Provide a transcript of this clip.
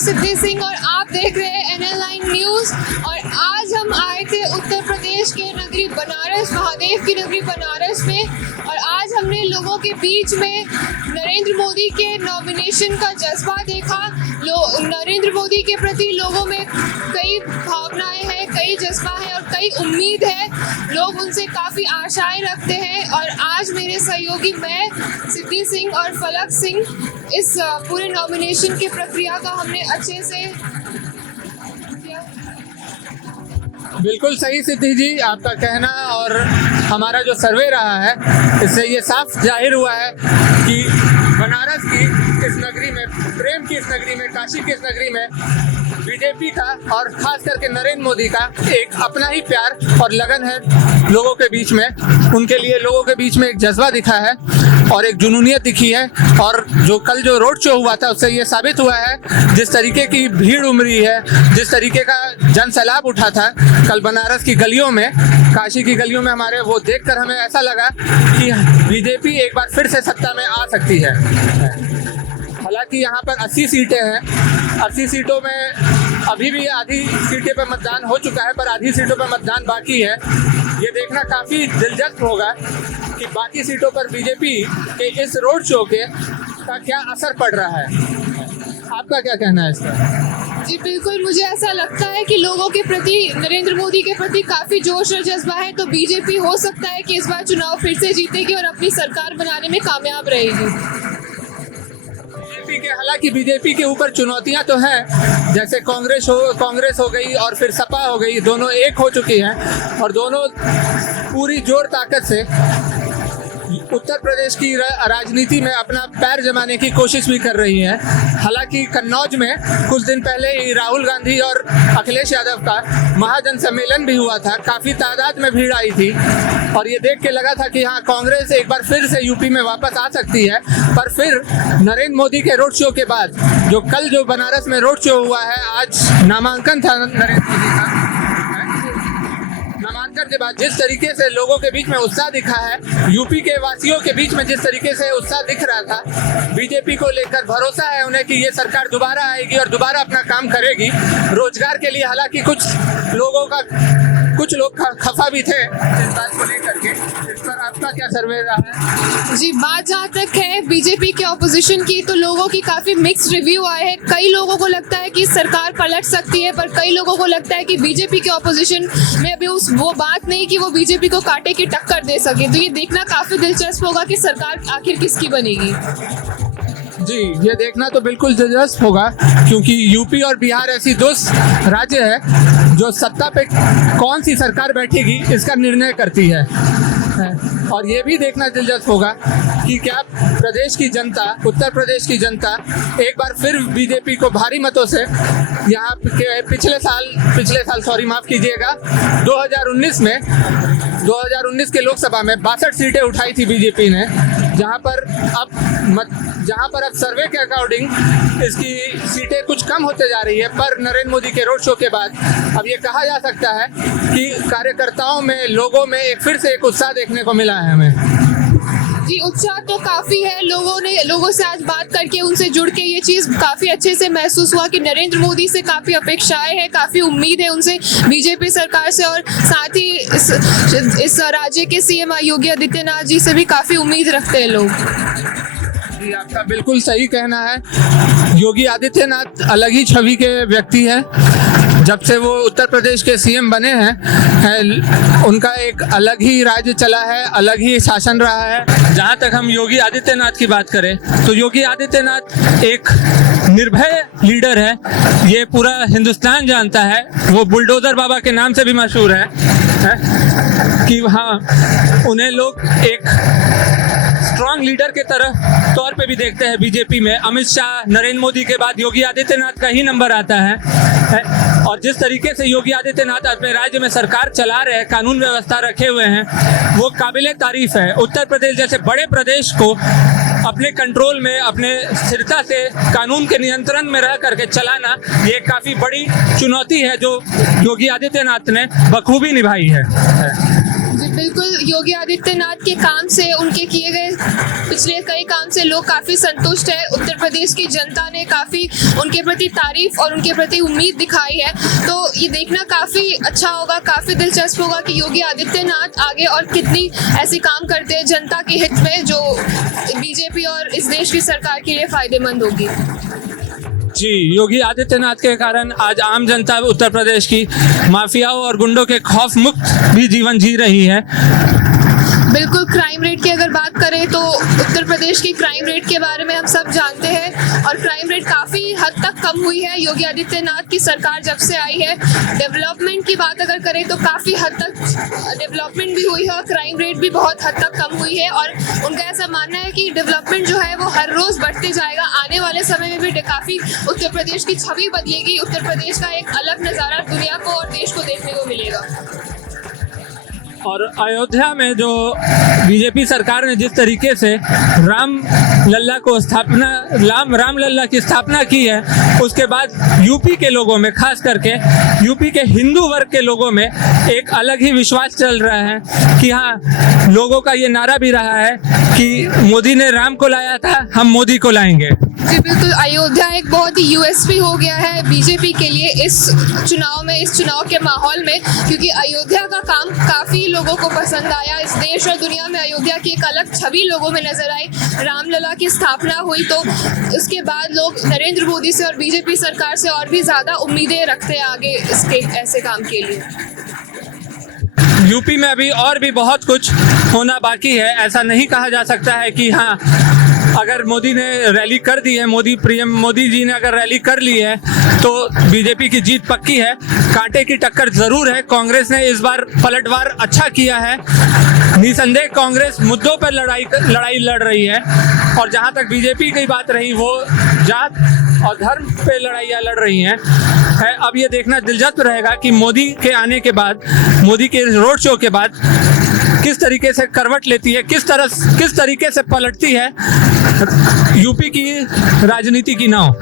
सिद्धि सिंह और आप देख रहे हैं NL9 न्यूज़। और आज हम आए थे उत्तर प्रदेश के नगरी बनारस, महादेव की नगरी बनारस में। और आज हमने लोगों के बीच में नरेंद्र मोदी के नॉमिनेशन का जज्बा देखा। नरेंद्र मोदी के प्रति लोगों में कई भावनाएं हैं, कई जज्बा है और कई उम्मीद है। लोग उनसे काफ़ी आशाएं रखते हैं। और आज मेरे सहयोगी मैं, सिद्धि सिंह और फलक सिंह, इस पूरे नॉमिनेशन की प्रक्रिया का हमने अच्छे से किया। बिल्कुल सही सिद्धि जी, आपका कहना और हमारा जो सर्वे रहा है इससे ये साफ जाहिर हुआ है कि बनारस की इस नगरी में, प्रेम की इस नगरी में, काशी की इस नगरी में बीजेपी का और खास करके नरेंद्र मोदी का एक अपना ही प्यार और लगन है लोगों के बीच में। उनके लिए लोगों के बीच में एक जज्बा दिखा है और एक जुनूनियत दिखी है। और जो कल जो रोड शो हुआ था उससे ये साबित हुआ है, जिस तरीके की भीड़ उमड़ी है, जिस तरीके का जन सैलाब उठा था कल बनारस की गलियों में, काशी की गलियों में हमारे, वो देखकर हमें ऐसा लगा कि बीजेपी एक बार फिर से सत्ता में आ सकती है। हालांकि यहाँ पर 80 सीटें हैं, 80 सीटों में अभी भी आधी सीटें पर मतदान हो चुका है, पर आधी सीटों पर मतदान बाकी है। ये देखना काफ़ी दिलचस्प होगा कि बाकी सीटों पर बीजेपी के इस रोड शो के का क्या असर पड़ रहा है। आपका क्या कहना है इस पर? जी बिल्कुल, मुझे ऐसा लगता है कि लोगों के प्रति, नरेंद्र मोदी के प्रति काफ़ी जोश और जज्बा है। तो बीजेपी हो सकता है कि इस बार चुनाव फिर से जीतेगी और अपनी सरकार बनाने में कामयाब रहेगी। हालांकि बीजेपी के ऊपर चुनौतियां तो हैं, जैसे कांग्रेस हो गई और फिर सपा हो गई, दोनों एक हो चुकी हैं और दोनों पूरी जोर ताकत से उत्तर प्रदेश की राजनीति में अपना पैर जमाने की कोशिश भी कर रही है। हालांकि कन्नौज में कुछ दिन पहले ही राहुल गांधी और अखिलेश यादव का महाजन सम्मेलन भी हुआ था, काफ़ी तादाद में भीड़ आई थी और ये देख के लगा था कि हाँ, कांग्रेस एक बार फिर से यूपी में वापस आ सकती है। पर फिर नरेंद्र मोदी के रोड शो के बाद, जो कल जो बनारस में रोड शो हुआ है, आज नामांकन था नरेंद्र मोदी का, नामांकन के बाद जिस तरीके से लोगों के बीच में उत्साह दिखा है, यूपी के वासियों के बीच में जिस तरीके से उत्साह दिख रहा था, बीजेपी को लेकर भरोसा है उन्हें कि ये सरकार दोबारा आएगी और दोबारा अपना काम करेगी रोजगार के लिए। हालांकि कुछ लोग खफा भी थे इस बात को लेकर के। इस पर आपका क्या सर्वे रहा है? जी, बात जहाँ तक है बीजेपी के ऑपोजिशन की, तो लोगों की काफ़ी मिक्स्ड रिव्यू आए हैं। कई लोगों को लगता है कि सरकार पलट सकती है, पर कई लोगों को लगता है कि बीजेपी के ऑपोजिशन में अभी वो बात नहीं कि वो बीजेपी को कांटे की टक्कर दे सके। तो ये देखना काफ़ी दिलचस्प होगा कि सरकार आखिर किसकी बनेगी। जी, ये देखना तो बिल्कुल दिलचस्प होगा, क्योंकि यूपी और बिहार ऐसी दो राज्य है जो सत्ता पे कौन सी सरकार बैठेगी इसका निर्णय करती है। और ये भी देखना दिलचस्प होगा कि क्या प्रदेश की जनता, उत्तर प्रदेश की जनता एक बार फिर बीजेपी को भारी मतों से, यहाँ के पिछले साल सॉरी माफ़ कीजिएगा, 2019 के लोकसभा में 62 सीटें उठाई थी बीजेपी ने, जहाँ पर अब सर्वे के अकॉर्डिंग इसकी सीटें कुछ कम होते जा रही है। पर नरेंद्र मोदी के रोड शो के बाद अब ये कहा जा सकता है कि कार्यकर्ताओं में, लोगों में फिर से एक उत्साह देखने को मिला है हमें। जी, उत्साह तो काफ़ी है। लोगों से आज बात करके, उनसे जुड़ के ये चीज़ काफ़ी अच्छे से महसूस हुआ कि नरेंद्र मोदी से काफ़ी अपेक्षाएं हैं, काफ़ी उम्मीद है उनसे, बीजेपी सरकार से। और साथ ही इस राज्य के सीएम योगी आदित्यनाथ जी से भी काफ़ी उम्मीद रखते हैं लोग। जी, आपका बिल्कुल सही कहना है। योगी आदित्यनाथ अलग ही छवि के व्यक्ति हैं। जब से वो उत्तर प्रदेश के सीएम बने हैं, उनका एक अलग ही राज्य चला है, अलग ही शासन रहा है। जहाँ तक हम योगी आदित्यनाथ की बात करें तो योगी आदित्यनाथ एक निर्भय लीडर है, ये पूरा हिंदुस्तान जानता है। वो बुलडोजर बाबा के नाम से भी मशहूर है कि हाँ, उन्हें लोग एक स्ट्रॉन्ग लीडर के तौर पे भी देखते हैं। बीजेपी में अमित शाह, नरेंद्र मोदी के बाद योगी आदित्यनाथ का ही नंबर आता है। और जिस तरीके से योगी आदित्यनाथ अपने राज्य में सरकार चला रहे हैं, कानून व्यवस्था रखे हुए हैं, वो काबिले तारीफ है। उत्तर प्रदेश जैसे बड़े प्रदेश को अपने कंट्रोल में, अपने स्थिरता से, कानून के नियंत्रण में रह करके चलाना, ये काफ़ी बड़ी चुनौती है जो योगी आदित्यनाथ ने बखूबी निभाई है। बिल्कुल, योगी आदित्यनाथ के काम से, उनके किए गए पिछले कई काम से लोग काफ़ी संतुष्ट है। उत्तर प्रदेश की जनता ने काफ़ी उनके प्रति तारीफ और उनके प्रति उम्मीद दिखाई है। तो ये देखना काफ़ी अच्छा होगा, काफ़ी दिलचस्प होगा कि योगी आदित्यनाथ आगे और कितनी ऐसे काम करते हैं जनता के हित में, जो बीजेपी और इस देश की सरकार के लिए फ़ायदेमंद होगी। जी, योगी आदित्यनाथ के कारण आज आम जनता उत्तर प्रदेश की माफियाओं और गुंडों के खौफ मुक्त भी जीवन जी रही है। बिल्कुल, क्राइम रेट की अगर बात करें तो उत्तर प्रदेश की क्राइम रेट के बारे में हम सब जानते हैं और क्राइम रेट काफ़ी हद तक कम हुई है योगी आदित्यनाथ की सरकार जब से आई है। डेवलपमेंट की बात अगर करें तो काफ़ी हद तक डेवलपमेंट भी हुई है और क्राइम रेट भी बहुत हद तक कम हुई है और उनका ऐसा मानना है कि डेवलपमेंट जो है वो हर रोज़ बढ़ते जाएगा। आने वाले समय में भी काफ़ी उत्तर प्रदेश की छवि बदलेगी, उत्तर प्रदेश का एक अलग नज़ारा दुनिया को और देश को देखने को मिलेगा। और अयोध्या में जो बीजेपी सरकार ने जिस तरीके से राम लल्ला की स्थापना की है, उसके बाद यूपी के लोगों में, खास करके यूपी के हिंदू वर्ग के लोगों में एक अलग ही विश्वास चल रहा है कि हाँ, लोगों का ये नारा भी रहा है कि मोदी ने राम को लाया था, हम मोदी को लाएंगे। जी बिल्कुल, अयोध्या एक बहुत ही यूएसपी हो गया है बीजेपी के लिए इस चुनाव के माहौल में, क्योंकि अयोध्या का काम काफ़ी लोगों को पसंद आया। इस देश और दुनिया में अयोध्या की एक अलग छवि लोगों में नजर आई। रामलला की स्थापना हुई तो उसके बाद लोग नरेंद्र मोदी से और बीजेपी सरकार से और भी ज़्यादा उम्मीदें रखते हैं आगे इसके ऐसे काम के लिए। यूपी में अभी और भी बहुत कुछ होना बाकी है। ऐसा नहीं कहा जा सकता है कि हाँ, अगर मोदी ने रैली कर दी है, मोदी जी ने अगर रैली कर ली है तो बीजेपी की जीत पक्की है। कांटे की टक्कर जरूर है। कांग्रेस ने इस बार पलटवार अच्छा किया है। निसंदेह कांग्रेस मुद्दों पर लड़ाई लड़ रही है और जहां तक बीजेपी की बात रही, वो जात और धर्म पे लड़ाइयाँ लड़ रही हैं। अब ये देखना दिलचस्प रहेगा कि मोदी के आने के बाद, मोदी के रोड शो के बाद किस तरीके से करवट लेती है, किस तरीके से पलटती है यूपी की राजनीति की नाव।